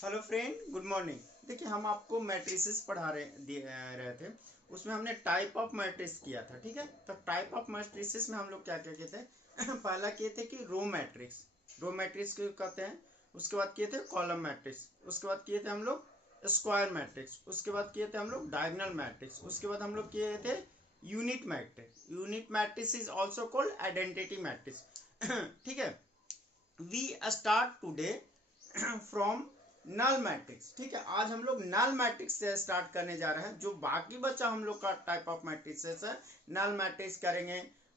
Hello friend, good morning. देखिए, हम आपको मैट्रिसेस पढ़ा रहे थे। उसमें हमने टाइप ऑफ मैट्रिक्स किया था। ठीक है, तो टाइप ऑफ मैट्रिसेस में हम लोग क्या क्या किए थे पहला किए थे कि रो मैट्रिक्स। रो मैट्रिक्स क्यों कहते हैं। उसके बाद किए थे कॉलम मैट्रिक्स। उसके बाद किए थे हम लोग स्क्वायर मैट्रिक्स। उसके बाद किए थे हम लोग डायगोनल मैट्रिक्स। उसके बाद हम लोग किए थे unit matrix. Unit matrix is also called identity matrix. ठीक है, we start today from null matrix. ठीक है, आज हम लोग नल मैट्रिक्स से स्टार्ट करने जा रहे हैं। जो बाकी बचा हम लोग का टाइप ऑफ मैट्रिक्स है, नल मैट्रिक्स करेंगे,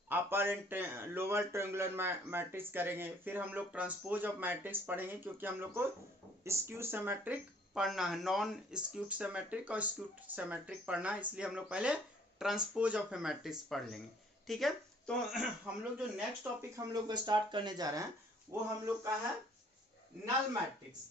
अपर एंड लोअर ट्रायंगुलर मैट्रिक्स करेंगे, फिर हम लोग ट्रांसपोज ऑफ मैट्रिक्स पढ़ेंगे, क्योंकि हम लोग को स्क्यू सिमेट्रिक पढ़ना है। नॉन स्क्यूड सिमेट्रिक और स्क्यूड सिमेट्रिक पढ़ना है, इसलिए हम लोग पहले ट्रांसपोज ऑफ ए मैट्रिक्स पढ़ लेंगे। ठीक है, तो हम लोग जो नेक्स्ट टॉपिक हम लोग स्टार्ट करने जा रहे हैं वो हम लोग का है नल मैट्रिक्स।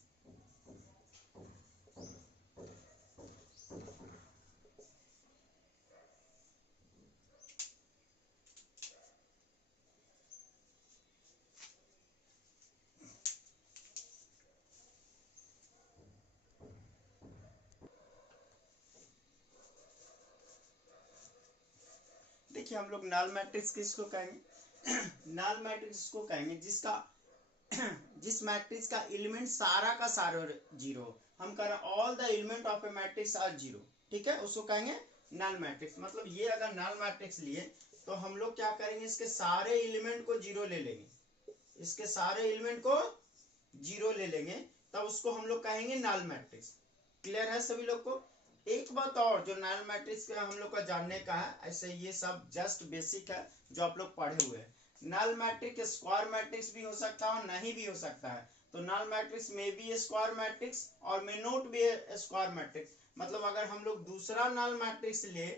देखिए, हम लोग नल मैट्रिक्स किसको कहेंगे नल मैट्रिक्स को कहेंगे जिसका जिस मैट्रिक्स का एलिमेंट सारा का सारा जीरो। हम कह रहे हैं all the element of a matrix are zero. ठीक है, उसको कहेंगे नल मैट्रिक्स। मतलब ये अगर नल मैट्रिक्स लिए तो हम लोग क्या करेंगे, इसके सारे एलिमेंट को जीरो ले लेंगे। इसके सारे एलिमेंट को जीरो ले लेंगे, तब उसको हम लोग कहेंगे नल मैट्रिक्स। क्लियर है सभी लोग को। एक बात और जो नल मैट्रिक्स का हम लोग का जानने का है, ऐसे ये सब जस्ट बेसिक है जो आप लोग पढ़े हुए हैं। नल मैट्रिक्स स्क्वायर मैट्रिक्स भी हो सकता है, नहीं भी हो सकता है। तो नल मैट्रिक्स में बी स्क्वायर मैट्रिक्स और may not be square matrix. मतलब अगर हम लोग दूसरा नल मैट्रिक्स ले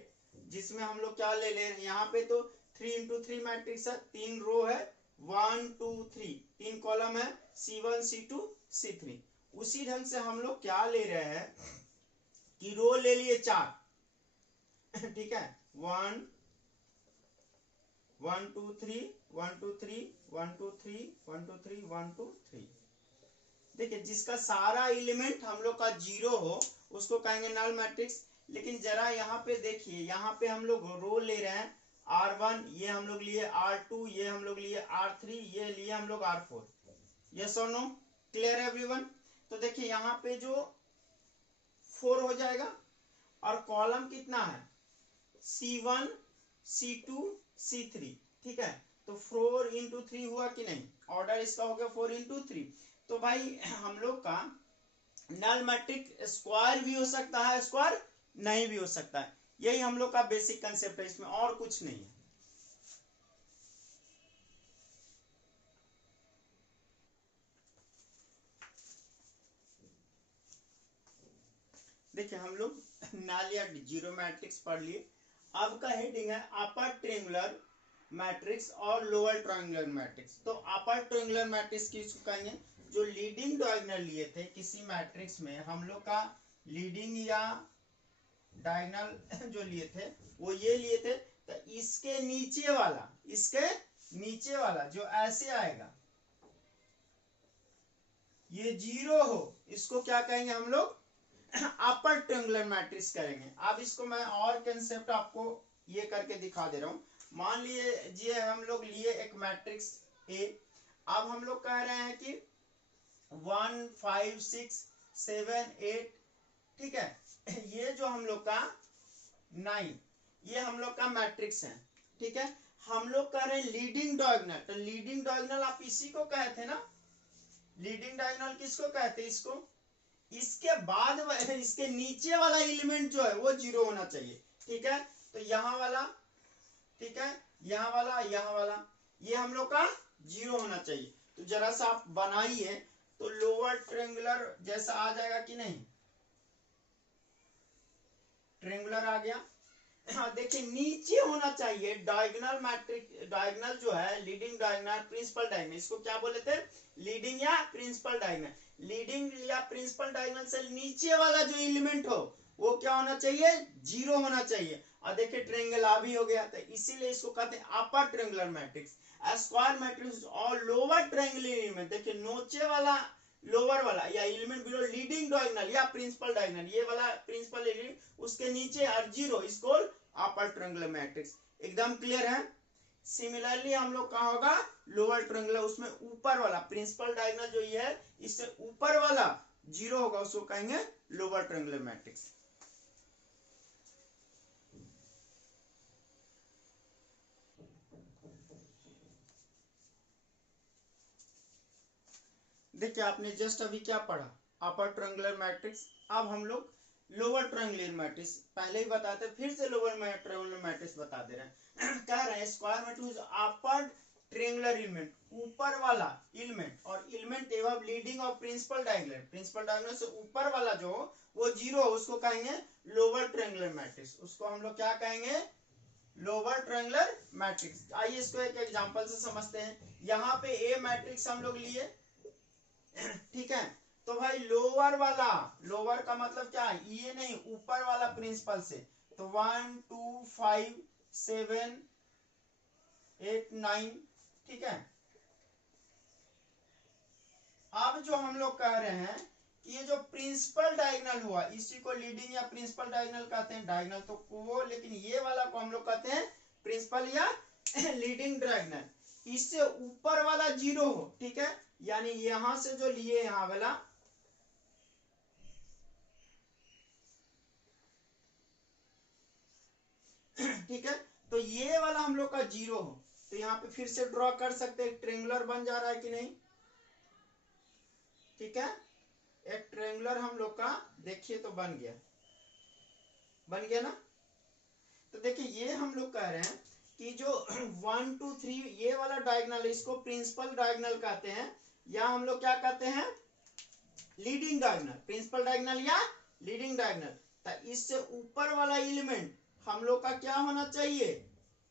जिसमें हम लोग क्या ले ले, यहाँ पे तो 3 × 3 मैट्रिक्स है, 3 रो है, 1 2 3, 3 कॉलम है, C1 C2 C3। उसी ढंग से हम लोग क्या ले रहे हैं कि रो ले लिए 4। ठीक है, 1 1 2 3 1 2 3 1 2 3 1 2 3 1 2 3। देखिए, जिसका सारा एलिमेंट हम लोग का जीरो हो उसको कहेंगे नल मैट्रिक्स। लेकिन जरा यहाँ पे देखिए, यहाँ पे हम लोग रो ले रहे हैं R1, ये हम लोग लिए R2, ये हम लोग लिए R3, ये लिए हम लोग R4। यस और नो, क्लियर है एवरीवन। तो देखिए यहाँ पे जो 4 हो जाएगा और कॉलम कितना है C1 C2 C3। ठीक है, तो 4 × 3 हुआ कि नहीं, ऑर्डर इसका हो गया 4 × 3। तो भाई हम लोग का नल मैट्रिक्स स्क्वायर भी हो सकता है, स्क्वायर नहीं भी हो सकता है। यही हम लोग का बेसिक कंसेप्ट है, इसमें और कुछ नहीं है। देखिए, हम लोग नल या जीरो मैट्रिक्स पढ़ लिए। अब का हेडिंग है अपर ट्रायंगुलर मैट्रिक्स और लोअर ट्रायंगुलर मैट्रिक्स। तो अपर ट्रायंगुलर मैट्रिक्स किसको कहेंगे, जो लीडिंग डायगोनल लिए थे किसी मैट्रिक्स में, हम लोग का लीडिंग या डायगोनल जो लिए थे वो ये लिए थे। तो इसके नीचे वाला, इसके नीचे वाला जो ऐसे आएगा, ये जीरो हो, इसको क्या कहेंगे हम लोग अपर ट्रायंगुलर मैट्रिक्स करेंगे। अब इसको मैं और कंसेप्ट आपको ये करके दिखा दे रहा हूं। मान लीजिए हम लोग लिए एक मैट्रिक्स ए। अब हम लोग कह रहे हैं कि 1 5 6 7 8। ठीक है, ये जो हम लोग का 9, ये हम लोग का मैट्रिक्स है। ठीक है, हम लोग कह रहे हैं लीडिंग डायगोनल। तो लीडिंग डायगोनल आप इसी को कहते ना, लीडिंग डायगोनल किसको कहते हैं, इसको। इसके बाद इसके नीचे वाला एलिमेंट जो है वो जीरो होना चाहिए। ठीक है, तो यहाँ वाला, ठीक है, यहाँ वाला, यहाँ वाला, ये हम लोग का जीरो होना चाहिए। तो जरा सा आप बनाइए तो लोअर ट्रायंगुलर जैसा आ जाएगा कि नहीं, ट्रायंगुलर आ गया। हाँ, देखिए नीचे होना चाहिए डायगोनल मैट्रिक्स। डायगोनल जो है लीडिंग डायगोनल प्रिंसिपल डायगोनल, इसको क्या बोले थे, लीडिंग या प्रिंसिपल डायगोनल। लीडिंग या प्रिंसिपल डायगोनल से नीचे वाला जो एलिमेंट हो वो क्या होना चाहिए, जीरो होना चाहिए। और देखिए ट्रायंगल आ भी हो गया, तो इसीलिए इसको कहते हैं upper triangular matrix. Square matrix और लोअर ट्रायंगुलर एलिमेंट। देखिए नोचे वाला लोअर वाला या एलिमेंट बिलो लीडिंग डायगोनल या प्रिंसिपल डायगोनल, ये वाला प्रिंसिपल एलिमेंट उसके नीचे are zero is called upper triangular matrix. एकदम क्लियर है। सिमिलरली हम लोग कहा होगा लोअर ट्रायंगुलर, उसमें ऊपर वाला प्रिंसिपल डायगोनल जो ये है इससे ऊपर वाला जीरो होगा, उसको कहेंगे लोअर ट्रायंगुलर मैट्रिक्स। देखिए आपने जस्ट अभी क्या पढ़ा, अपर ट्रायंगुलर मैट्रिक्स। अब हम लोग लोअर ट्रायंगुलर मैट्रिक्स पहले ही बताते, फिर से लोअर ट्रायंगुलर मैट्रिक्स बता दे रहे हैं। कह रहे हैं square matrix upper triangular element, ऊपर वाला एलिमेंट और एलिमेंट एवं leading of principal diagonal, principal diagonal से ऊपर वाला जो वो जीरो, उसको कहेंगे लोअर ट्रायंगुलर मैट्रिक्स। उसको हम लोग क्या कहेंगे, लोअर ट्रायंगुलर मैट्रिक्स। आइए इसको एक एग्जांपल से समझते हैं। यहाँ पे ए मैट्रिक्स हम लोग लिए, ठीक है, तो भाई लोअर वाला, लोअर का मतलब क्या है, ये नहीं ऊपर वाला प्रिंसिपल से, तो 1 2 5 7 8 9, ठीक है। अब जो हम लोग कह रहे हैं कि ये जो प्रिंसिपल डायगोनल हुआ इसी को लीडिंग या प्रिंसिपल डायगोनल कहते हैं। डायगोनल तो वो, लेकिन ये वाला को हम लोग कहते हैं प्रिंसिपल या लीडिंग डायगोनल। इससे ऊपर वाला जीरो हो, ठीक है, यानी यहां से जो लिए यहां वाला, ठीक है, तो ये वाला हम लोग का जीरो हो, तो यहाँ पे फिर से ड्रॉ कर सकते हैं। ट्रायंगुलर बन जा रहा है कि नहीं, ठीक है, एक ट्रायंगुलर हम लोग का देखिए तो बन गया, बन गया ना। तो देखिए ये हम लोग कह रहे हैं कि जो 1 2 3 ये वाला डायगोनल, इसको प्रिंसिपल डायगोनल कहते हैं, या हम लोग क्या कहते हैं, लीडिंग डायगोनल, प्रिंसिपल डायगोनल या लीडिंग डायगोनल। तो इससे ऊपर वाला एलिमेंट हम लोग का क्या होना चाहिए,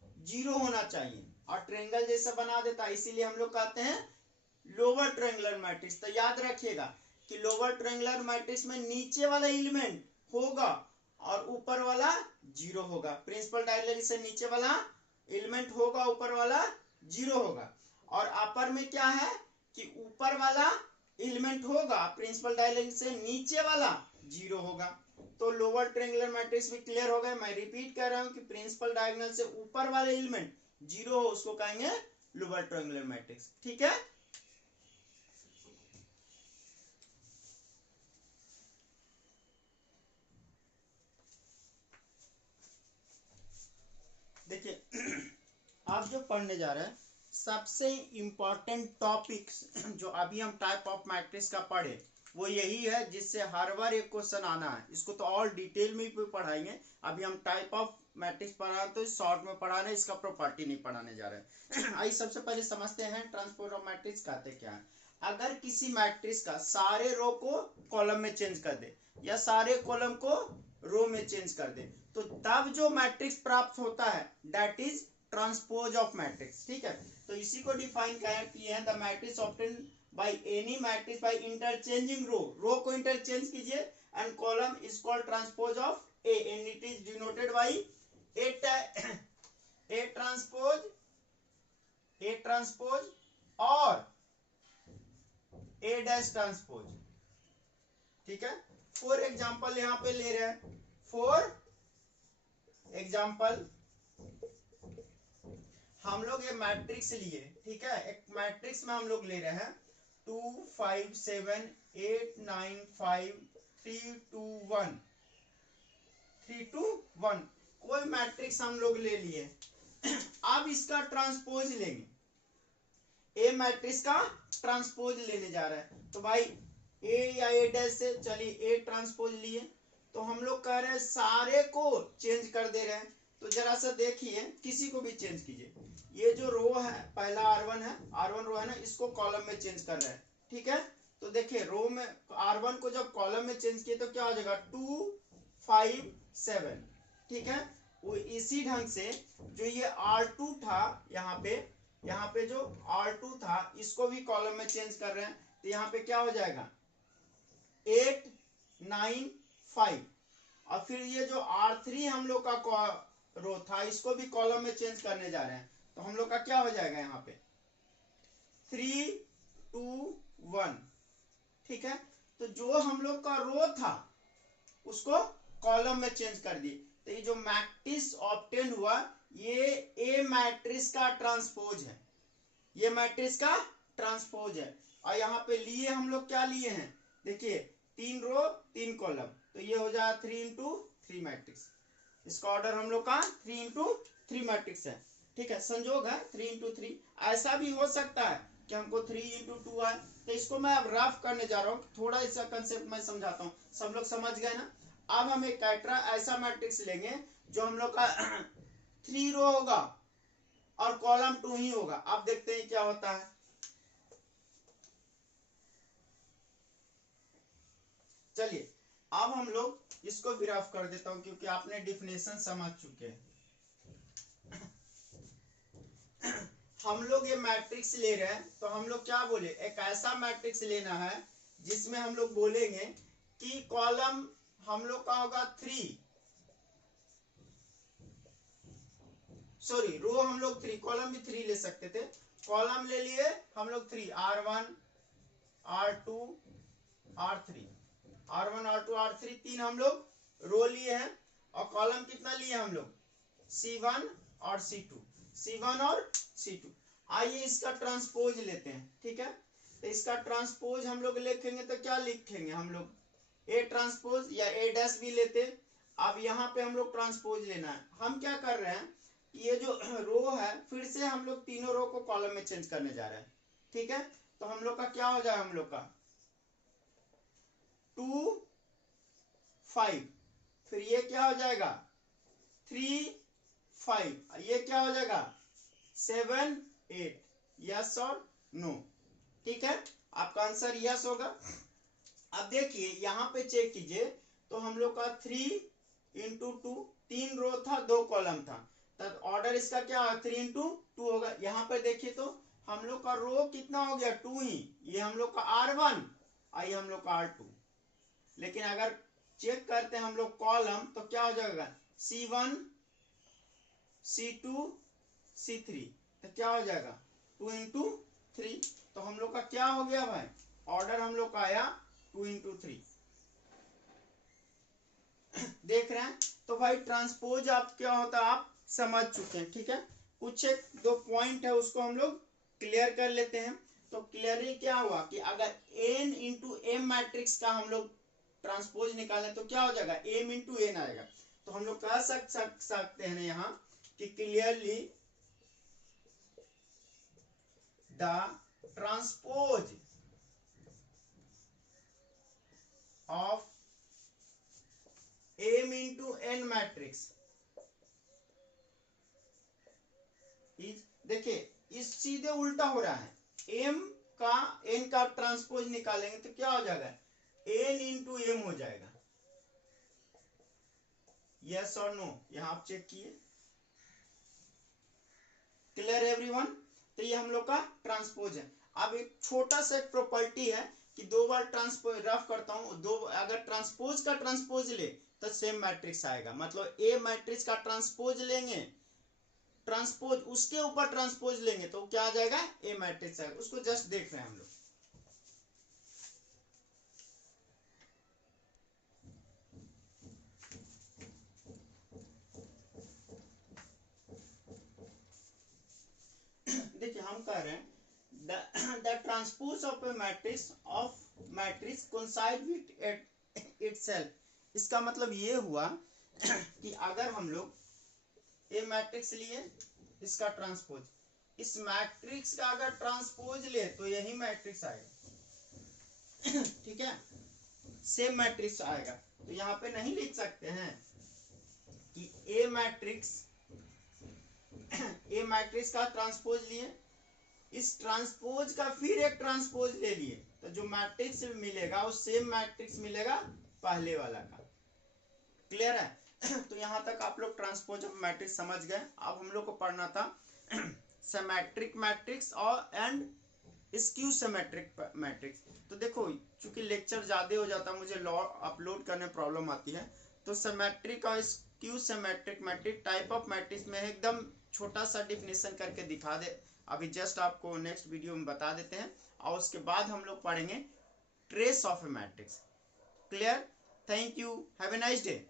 जीरो होना चाहिए, और ट्रायंगल जैसा बना देता है, इसीलिए हम लोग कहते हैं लोअर ट्रायंगुलर मैट्रिक्स। तो याद रखिएगा कि लोअर ट्रायंगुलर मैट्रिक्स में नीचे वाला एलिमेंट होगा और ऊपर वाला जीरो होगा। प्रिंसिपल डायगोनल से नीचे वाला एलिमेंट होगा, ऊपर वाला जीरो होगा। और अपर में क्या है कि ऊपर वाला एलिमेंट होगा, प्रिंसिपल डायगोनल से नीचे वाला जीरो होगा। तो लोअर ट्रायंगुलर मैट्रिक्स भी क्लियर हो गया। मैं रिपीट कर रहा हूं कि प्रिंसिपल डायगोनल से ऊपर वाले एलिमेंट जीरो हो, उसको कहेंगे लोअर ट्रायंगुलर मैट्रिक्स, ठीक है। देखिए आप जो पढ़ने जा रहे हैं, सबसे इंपॉर्टेंट टॉपिक्स जो अभी हम टाइप ऑफ मैट्रिक्स का पढ़े वो यही है, जिससे हर बार एक क्वेश्चन आना है। इसको तो और डिटेल में भी पढ़ाएंगे, अभी हम टाइप ऑफ मैट्रिक्स पढ़ा तो शॉर्ट में पढ़ा रहे, इसका प्रॉपर्टी नहीं पढ़ाने जा रहे हैं। आइए सबसे पहले समझते हैं ट्रांसपोज ऑफ मैट्रिक्स कहते क्या है। अगर किसी मैट्रिक्स का सारे रो को कॉलम में चेंज कर दे या सारे कॉलम को रो में चेंज कर दे, तो तब जो मैट्रिक्स प्राप्त होता है that is transpose of matrix, ठीक है। तो इसी को डिफाइन किए हैं, the matrix obtain by any matrix by interchanging row, row को इंटरचेंज कीजिए, and column is called transpose of A, and it is denoted by A transpose or A dash transpose, ठीक है। फॉर एग्जांपल यहां पे ले रहे हैं, for example हम लोग ये मैट्रिक्स लिए, ठीक है, एक मैट्रिक्स में हम लोग ले रहे हैं 2 5 7 8 9 5 3 2 1 3 2 1, कोई मैट्रिक्स हम लोग ले लिए। अब इसका ट्रांसपोज लेंगे, ए मैट्रिक्स का ट्रांसपोज लेने जा रहा है, तो भाई ए या ए डैश से चलिए ए ट्रांसपोज लिए, तो हम लोग कह रहे हैं सारे को चेंज कर दे रहे हैं। तो जरा सा देखिए, किसी को भी चेंज कीजिए, ये जो रो है पहला R1 है, R1 रो है ना, इसको कॉलम में चेंज कर रहे हैं, ठीक है। तो देखिए रो में R1 को जब कॉलम में चेंज किए तो क्या हो जाएगा 2 5 7, ठीक है। वो इसी ढंग से जो ये R2 था, यहाँ पे जो R2 था इसको भी कॉलम में चेंज कर रहे हैं, तो यहाँ पे क्या हो जाएगा 8 9 5, और फिर ये जो R3 हम लोग का रो था इसको भी कॉलम में चेंज करने जा रहे हैं, तो हम लोग का क्या हो जाएगा यहाँ पे 3 2 1, ठीक है। तो जो हम लोग का रो था उसको कॉलम में चेंज कर दिए, तो ये जो मैट्रिक्स ऑब्टेन हुआ ये ए मैट्रिक्स का ट्रांसपोज है, ये मैट्रिक्स का ट्रांसपोज है। और यहाँ पे लिए हम लोग क्या लिए हैं, देखिए 3 रो 3 कॉलम, तो ये हो जाए 3x3 मैट्रिक्स। इसका ऑर्डर हम लोग का 3x3 मैट्रिक्स है, ठीक है, संजोग है 3x3। ऐसा भी हो सकता है कि हमको 3x2 है, तो इसको मैं अब रफ करने जा रहा हूँ, थोड़ा इसका कंसेप्ट मैं समझाता हूँ, सब लोग समझ गए ना। अब हम एक ऐसा मैट्रिक्स लेंगे जो हम लोग का 3 रो होगा और कॉलम 2 ही होगा। अब देखते हैं क्या होता है। चलिए अब हम लोग इसको भी रफ कर देता हूं क्योंकि आपने डिफिनेशन समझ चुके हैं। हम लोग ये मैट्रिक्स ले रहे हैं तो हम लोग क्या बोले, एक ऐसा मैट्रिक्स लेना है जिसमें हम लोग बोलेंगे कि कॉलम हम लोग का होगा 3, सॉरी रो हम लोग 3, कॉलम भी 3 ले सकते थे। कॉलम ले लिए हम लोग 3, R1 R2 R3, R1 R2 R3 तीन हम लोग रो लिए हैं, और कॉलम कितना लिए हम लोग, C1 और C2, C1 और C2। आइए इसका ट्रांसपोज लेते हैं, ठीक है। तो इसका ट्रांसपोज हम लोग लिखेंगे तो क्या लिखेंगे हम लोग, ए ट्रांसपोज या ए डैश भी लेते। अब यहाँ पे हम लोग ट्रांसपोज लेना है, हम क्या कर रहे हैं, ये जो रो है फिर से हम लोग तीनों रो को कॉलम में चेंज करने जा रहे हैं, ठीक है। तो हम लोग का क्या हो जाए, हम लोग का 2 5, फिर ये क्या हो जाएगा 3 5, ये क्या हो जाएगा 7 8, यस और नो, ठीक है। आपका आंसर यस होगा। अब देखिए यहाँ पे चेक कीजिए, तो हम लोग का 3x2, 3 रो था 2 कॉलम था, तब ऑर्डर इसका क्या होगा 3x2 होगा। यहाँ पर देखिए तो हम लोग का रो कितना हो गया 2 ही, ये हम लोग का R1 और ये हम लोग का R2। लेकिन अगर चेक करते हैं हम लोग कॉलम तो क्या हो जाएगा C1 C2 C3, तो क्या हो जाएगा 2x3। तो हम लोग का क्या हो गया भाई, ऑर्डर हम लोग का आया 2x3। देख रहे हैं, तो भाई ट्रांसपोज आप क्या होता है आप समझ चुके हैं, ठीक है। कुछ एक दो पॉइंट है उसको हम लोग क्लियर कर लेते हैं। तो क्लियरली क्या हुआ कि अगर n इंटू एम मैट्रिक्स का हम लोग ट्रांसपोज निकाले तो क्या हो जाएगा m इंटू एन आएगा। तो हम लोग कह सकते हैं यहाँ कि clearly the transpose of m into n matrix is, देखिए इस सीधे उल्टा हो रहा है, m का n का ट्रांसपोज निकालेंगे तो क्या हो जाएगा n इंटू एम हो जाएगा, यस और नो, यहाँ आप चेक किए। क्लियर एवरीवन, तो ये हम लोग का ट्रांसपोज है। अब एक छोटा सा एक प्रॉपर्टी है कि 2 बार ट्रांसपोज रफ करता हूं, दो अगर ट्रांसपोज का ट्रांसपोज ले तो सेम मैट्रिक्स आएगा, मतलब ए मैट्रिक्स का ट्रांसपोज लेंगे, ट्रांसपोज उसके ऊपर ट्रांसपोज लेंगे तो क्या आ जाएगा ए मैट्रिक्स आएगा। उसको जस्ट देख रहे हैं हम लोग। देखिए हम कह रहे हैं the transpose of a matrix coincide with itself. इसका मतलब ये हुआ कि अगर हम लोग ए मैट्रिक्स लिए इसका ट्रांसपोज, इस मैट्रिक्स का अगर ट्रांसपोज ले तो यही मैट्रिक्स आएगा, ठीक है, सेम मैट्रिक्स आएगा। तो यहाँ पे नहीं लिख सकते हैं कि ए मैट्रिक्स का ट्रांसपोज लिए, इस ट्रांसपोज का फिर एक ट्रांसपोज ले लिए, तो जो मैट्रिक्स मिलेगा वो सेम मैट्रिक्स मिलेगा पहले वाला का। क्लियर है। तो यहां तक आप लोग ट्रांसपोज ऑफ मैट्रिक्स समझ गए। अब हम लोग को पढ़ना था सिमेट्रिक मैट्रिक्स और एंड स्क्यू सिमेट्रिक मैट्रिक्स। तो देखो चूंकि लेक्चर ज्यादा हो जाता है, मुझे अपलोड करने में प्रॉब्लम आती है, तो सिमेट्रिक और skew symmetric matric type of matrix में एकदम छोटा सा डिफिनेशन करके दिखा दे, अभी जस्ट आपको नेक्स्ट वीडियो में बता देते हैं। और उसके बाद हम लोग पढ़ेंगे trace of a matrix. Clear? Thank you. Have a nice day.